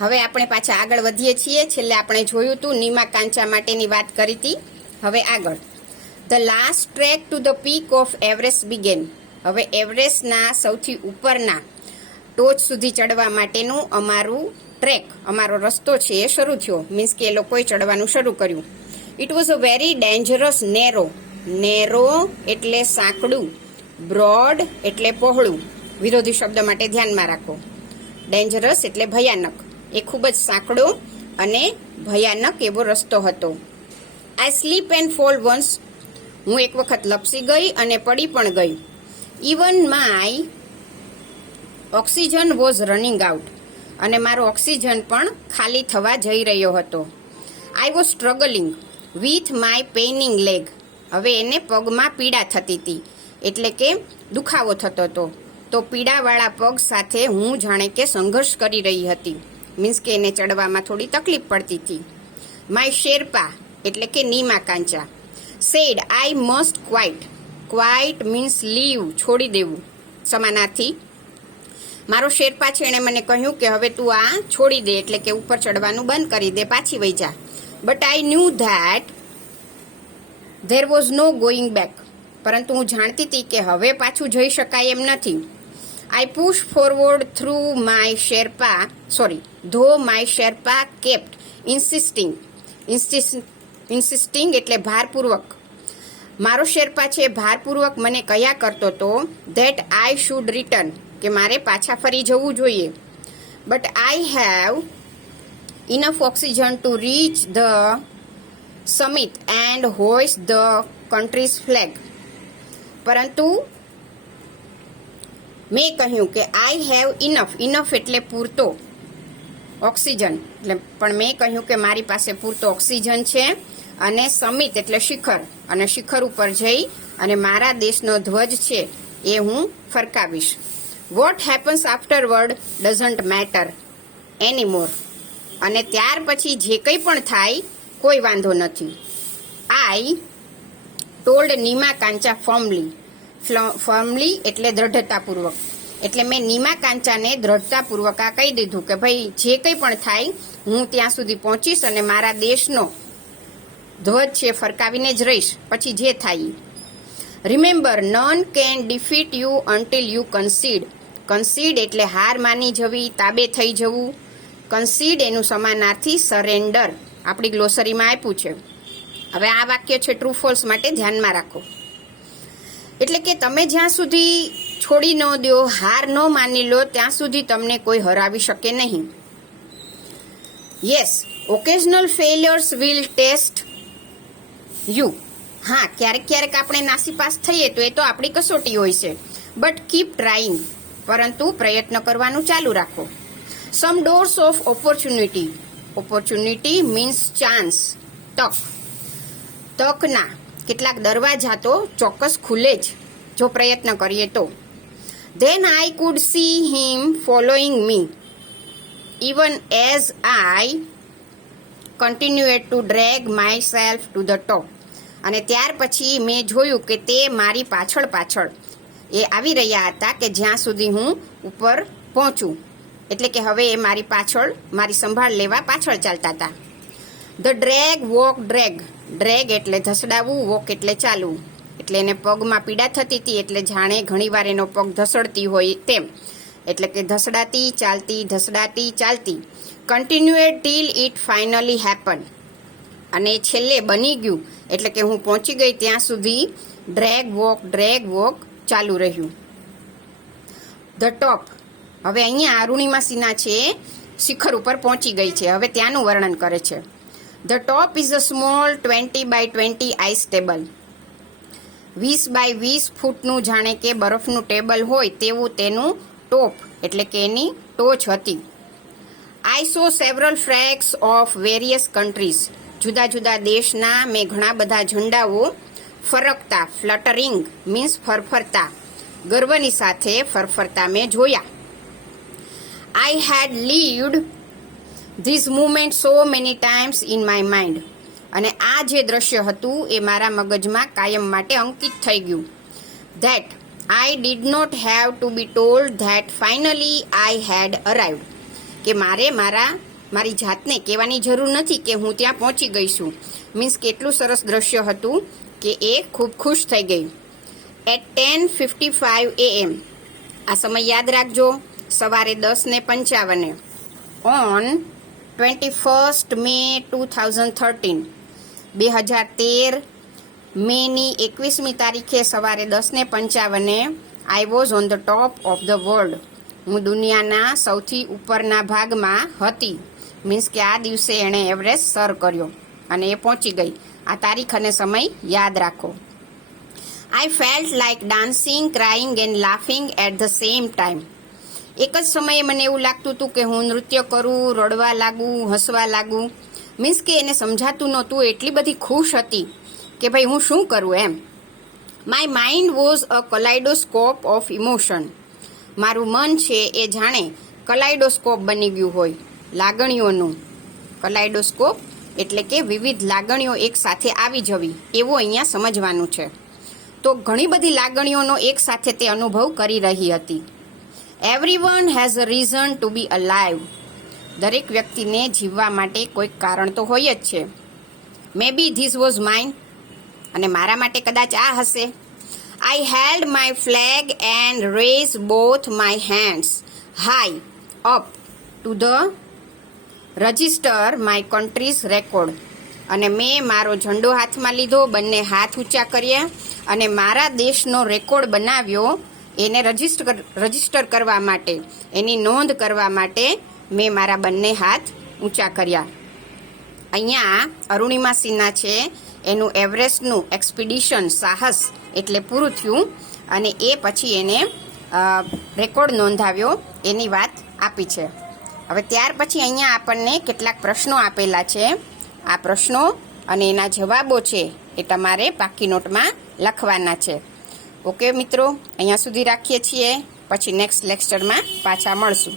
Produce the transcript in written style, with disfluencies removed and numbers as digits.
હવે આપણે પાછા આગળ વધીએ છીએ. છેલ્લે આપણે જોયું હતું નીમા કાંચા માટેની વાત કરી હતી. હવે આગળ, the last track to the peak of Everest began. હવે એવરેસ્ટના સૌથી ઉપરના ટોચ સુધી ચડવા માટેનું અમારો રસ્તો છે એ શરૂ થયો. મીન્સ કે એ લોકોએ ચડવાનું શરૂ કર્યું. It was a very dangerous narrow એટલે સાંકડું, બ્રોડ એટલે પહોળું. વિરોધી શબ્દ માટે ધ્યાનમાં રાખો. ડેન્જરસ એટલે ભયાનક. એ ખૂબ જ સાંકડો અને ભયાનક એવો રસ્તો હતો. I slip and fall once. હું એક વખત લપસી ગઈ અને પડી પણ ગઈ. Even my oxygen was running out. અને મારો ઓક્સિજન પણ ખાલી થવા જઈ રહ્યો હતો. I was struggling with my paining leg. હવે એને પગમાં પીડા થતી હતી, એટલે કે દુખાવો થતો હતો. તો પીડાવાળા પગ સાથે હું જાણે કે સંઘર્ષ કરી રહી હતી. મીન્સ કે એને ચડવામાં થોડી તકલીફ પડતી હતી. માય શેરપા એટલે કે Nima Kancha said I must quit means leave, છોડી દેવું સમાનાર્થી. મારો શેરપા છે એણે મને કહ્યું કે હવે તું આ છોડી દે, એટલે કે ઉપર ચડવાનું બંધ કરી દે, પાછી વઈ જા. But I knew that there was no going back. પરંતુ હું જાણતી હતી કે હવે પાછું જઈ શકાય એમ નથી. I push forward through my Sherpa though my Sherpa kept ઇન્સિસ્ટિંગ એટલે ભારપૂર્વક. મારો શેરપા છે ભારપૂર્વક મને કહ્યા કરતો હતો ધેટ આઈ શુડ રિટર્ન, કે મારે પાછા ફરી જવું જોઈએ. But I have enough oxygen to reach the summit and હોઇસ્ટ the countries flag. પરંતુ મેં કહ્યું કે આઈ હેવ ઇનફ એટલે પૂરતો ઓક્સિજન, એટલે પણ મેં કહ્યું કે મારી પાસે પૂરતો ઓક્સિજન છે અને સમિત એટલે શિખર, અને શિખર ઉપર જઈ અને મારા દેશનો ધ્વજ છે એ હું ફરકાવીશ. What happens afterward doesn't matter anymore. અને ત્યાર પછી જે કંઈ પણ થાય કોઈ વાંધો નથી. આઈ ટોલ્ડ નીમા કાંચા ફર્મલી એટલે દ્રઢતાપૂર્વક. એટલે મેં નીમા કાંચાને દ્રઢતાપૂર્વક આ કહી દીધું કે ભાઈ જે કંઈ પણ થાય હું ત્યાં સુધી પહોંચીશ અને મારા દેશનો ધ્વજ છે ફરકાવીને જ રહીશ, પછી જે થાય. Remember none can defeat you until you concede એટલે હાર માની જવી, તાબે થઈ જવું. કન્સીડ એનું સમાનાર્થી સરેન્ડર આપણી ગ્લોસરીમાં આપ્યું છે. હવે આ વાક્ય છે ટ્રુ ફોલ્સ માટે ધ્યાનમાં રાખો. એટલે કે તમે જ્યાં સુધી છોડી ન દો, હાર ન માની લો, ત્યાં સુધી તમને કોઈ હરાવી શકે નહીં. Yes, occasional failures will test you. હા, ક્યારેક આપણે નાસીપાસ થઈએ તો એ તો આપણી કસોટી હોય છે. બટ કીપ ટ્રાઇંગ, પરંતુ પ્રયત્ન કરવાનું ચાલુ રાખો. Some doors of opportunity means chance, તકના કેટલાક દરવાજા તો ચોક્કસ ખુલે જ જો પ્રયત્ન કરીએ તો. Then I could see him following me even as I continued to drag myself to the top. અને ત્યાર પછી મેં જોયું કે તે મારી પાછળ એ આવી રહ્યા હતા કે જ્યાં સુધી હું ઉપર પહોંચું. એટલે કે હવે એ મારી પાછળ મારી સંભાળ લેવા પાછળ ચાલતા હતા. ધ ડ્રેગ એટલે ધસડાવવું, વોક એટલે ચાલવું. એટલે એને પગમાં પીડા થતી હતી, એટલે જાણે ઘણીવાર એનો પગ ધસડતી હોય તેમ. એટલે કે ધસડાતી ચાલતી. કન્ટિન્યુએડ ટીલ ઇટ ફાઇનલી હેપન. અને છેલ્લે બની ગયું, એટલે કે હું પહોંચી ગઈ ત્યાં સુધી ડ્રેગ વોક ચાલુ રહ્યું. The top. હવે અહીંયા અરુણિમા સિન્હા છે શિખર ઉપર પહોંચી ગઈ છે. હવે ત્યાંનું વર્ણન કરે છે. The top is a small 20 by 20 ice table. 20 by 20 ફૂટનું જાણે કે બરફનું ટેબલ હોય તેવું તેનું ટોપ એટલે કે એની ટોચ હતી. I saw several flags of various countries. જુદા જુદા દેશના મેં ઘણા બધા ઝંડાઓ ફરકતા, ફ્લટરિંગ મીન્સ ફરફરતા, ગર્વની સાથે ફરફરતા મેં જોયા. I had lived this moment so many times in my mind. અને આ જે દ્રશ્ય હતું એ મારા મગજમાં કાયમ માટે અંકિત થઈ ગયું. That I did not have to be told that finally I had arrived. કે મારે મારા મારી જાતને કહેવાની જરૂર નથી કે હું ત્યાં પહોંચી ગઈ છું. મીન્સ કેટલું સરસ દ્રશ્ય હતું કે એ ખૂબ ખુશ થઈ ગઈ. એટ 10:55 AM, આ સમય યાદ રાખજો, સવારે 10:55. ઓન 21st May 2013, 2013 મેની 21મી તારીખે સવારે 10:55 I was on the top of the world, હું દુનિયાના સૌથી ઉપરના ભાગમાં હતી. મીન્સ કે આ દિવસે એણે એવરેસ્ટ સર કર્યો અને એ પહોંચી ગઈ. આ તારીખ અને સમય યાદ રાખો. I felt like dancing, crying and laughing at the same time. એક જ સમયે મને એવું લાગતું હતું કે હું નૃત્ય કરું, રડવા લાગું, હસવા લાગું. મીન્સ કે એને સમજાતું નહોતું, એટલી બધી ખુશ હતી કે ભાઈ હું શું કરું એમ. My mind was a kaleidoscope of emotion. મારું મન છે એ જાણે કલાઇડોસ્કોપ બની ગયું હોય, લાગણીઓનું. કલાઇડોસ્કોપ એટલે કે વિવિધ લાગણીઓ એક સાથે આવી જવી, એવું અહીંયા સમજવાનું છે. તો ઘણી બધી લાગણીઓનો એક સાથે તે અનુભવ કરી રહી હતી. Everyone has a reason to be alive. દરેક વ્યક્તિને જીવવા માટે કોઈક કારણ તો હોય જ છે. Maybe this was mine, અને મારા માટે કદાચ આ હશે. I held my flag and raise both my hands high up to the register my country's record. અને મેં મારો ઝંડો હાથમાં લીધો, બંને હાથ ઊંચા કર્યા અને મારા દેશનો રેકોર્ડ બનાવ્યો. એને રજિસ્ટર કરવા માટે, એની નોંધ કરવા માટે મેં મારા બંને હાથ ઊંચા કર્યા. અહીંયા અરુણિમા સિન્હા છે, એનું એવરેસ્ટનું એક્સપિડિશન, સાહસ એટલે પૂરું થયું અને એ પછી એને રેકોર્ડ નોંધાવ્યો એની વાત આપી છે. હવે ત્યાર પછી અહીંયા આપણને કેટલાક પ્રશ્નો આપેલા છે. આ પ્રશ્નો અને એના જવાબો છે એ તમારે પાકી નોટમાં લખવાના છે. ઓકે મિત્રો, અહીંયા સુધી રાખીએ છીએ, પછી નેક્સ્ટ લેક્ચરમાં પાછા મળશું.